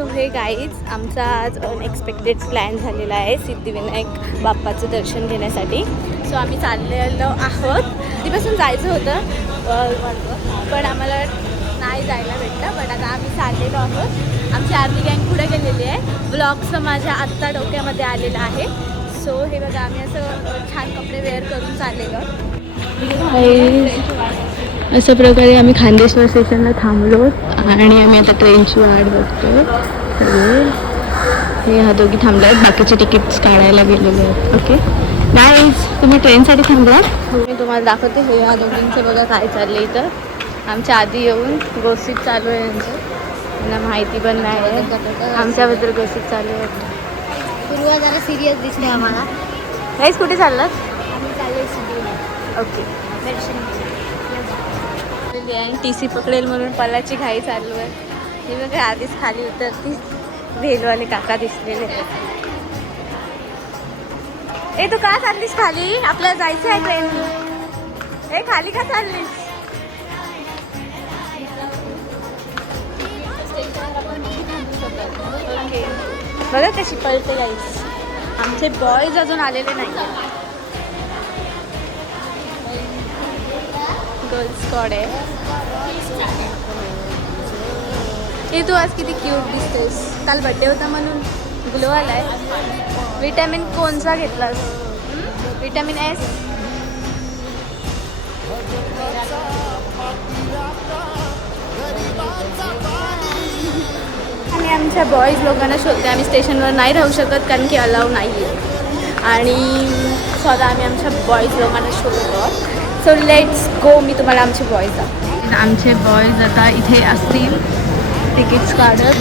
So हे guys आमचा आज अनएक्सपेक्टेड प्लॅन झालेला आहे सिद्धिविनायक बाप्पाचं दर्शन घेण्यासाठी. सो आम्ही चाललेलो आहोत. तिथपासून जायचं होतं पण आम्हाला नाही जायला भेटलं. पण आता आम्ही चाललेलो आहोत. आमची अर्धी गँग पुढे गेलेली आहे. ब्लॉग्स माझ्या आत्ता डोक्यामध्ये आलेलं आहे. सो हे बघा आम्ही असं छान कपडे वेअर करून चाललेलो. अशा प्रकारे आम्ही खांदेश्वर स्टेशनला थांबलो आणि आम्ही आता ट्रेनची वाट बघतो. हे ह्या दोघी थांबल्या आहेत. बाकीचे तिकीट्स काढायला गेलेले आहेत. ओके गाईज तुम्ही ट्रेनसाठी थांबला. मी तुम्हाला दाखवते. हे ह्या दोघींचं बघा काय चाललं इथं. आमच्या आधी येऊन गोष्टीत चालू आहे यांचं. त्यांना माहिती पण नाही आहे आमच्याबद्दल गोष्टीत चालू आहे. पूर्वा जरा सिरियस दिसते आम्हाला. गाईज कुठे चाललात. आम्ही चाललोय सिद्धिविनायक ओके दर्शनाची. TC पकडेल म्हणून पलाची घाई चालू आहे. हे बघा आधीच खाली उतरती भेलवाले काका दिसलेले. ए तू का चाललीस खाली. आपल्याला जायचं आहे ट्रेन. ए खाली का चाललीस. बघा कशी पळते गाईस. आमचे बॉयज अजून आलेले नाही. गर्ल्स स्क्वॉड आहे. हे तू आज किती क्यूट दिसतेस. काल बड्डे होता म्हणून ग्लो आलाय. विटॅमिन कोणचा घेतलास. Vitamin S. आणि आमच्या बॉईज लोकांना शोधते. आम्ही स्टेशनवर नाही राहू शकत कारण की अलाव नाही आहे. आणि स्वतः आम्ही आमच्या बॉईज लोकांना शोधतो. So let's go. मी तुम्हाला आमचे बॉईज दाखवते. आमचे बॉईज आता इथे असतील तिकीट्स काढत.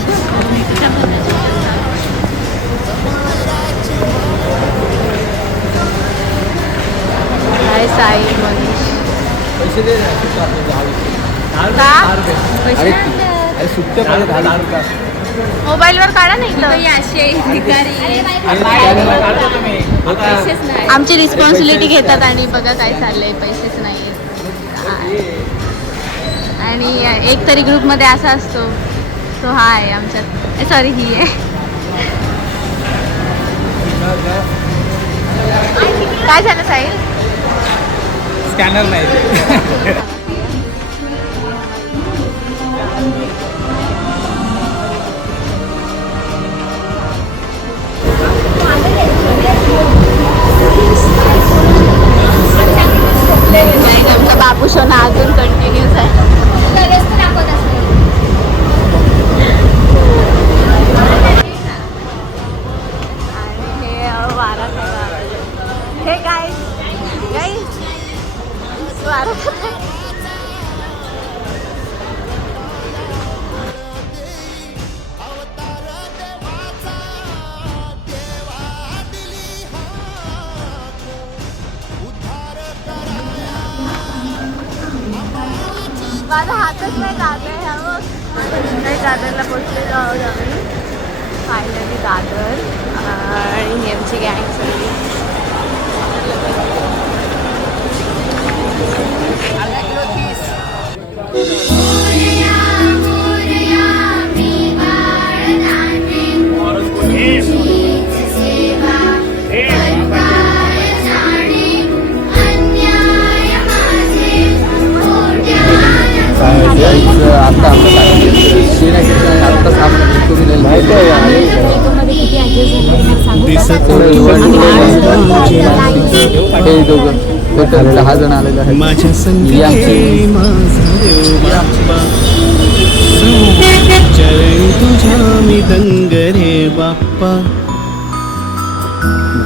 हाय साई मनीष. मोबाईलवर काढा नाही. आमची रिस्पॉन्सिबिलिटी घेतात आणि बघा काय चाललंय. पैसेच नाही आहेत. आणि एक तरी ग्रुपमध्ये असा असतो तो हा आहे आमच्यात. सॉरी ही आहे. काय झालं साहिल. स्कॅनर नाही. आमचा बाबू शोना अजून कंटिन्यूस आहे. हे काय माझा हातच नाही जात आहे. काही दादरला पोचलेलो आहोत आम्ही. फायनली दादर. आणि ही आमची गँग सगळी. आता टोटल 10 जण आलेले आहेत. माझ्या संगी चरणी तुझ्या मी दंगरे बाप्पा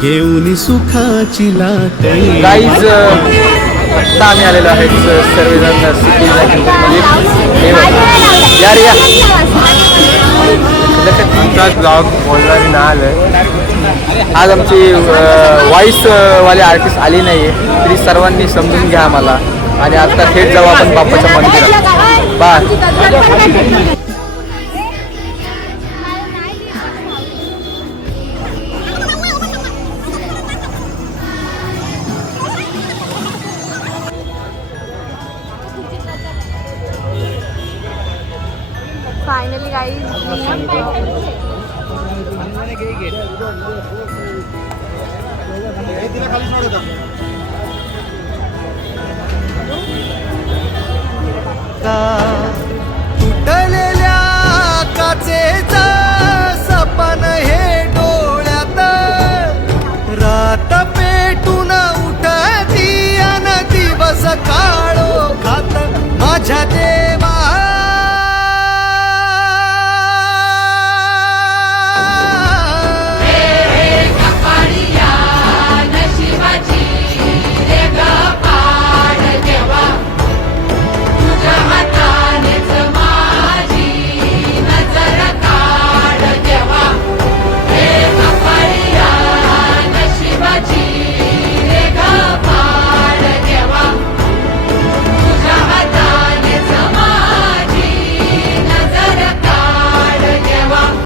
घेऊन सुखाची लाट. गाईज आत्ता आम्ही आलेलो आहेत सर्वजण सिद्धिविनायक. यार या तुमचा ब्लॉग बोलणारी ना आलं. आज आमची व्हॉइसवाले आर्टिस्ट आली नाही आहे तरी सर्वांनी समजून घ्या आम्हाला. आणि आता थेट जाऊ आपण बाप्पाच्या मंदिरात. बाय. फायनली गाईज का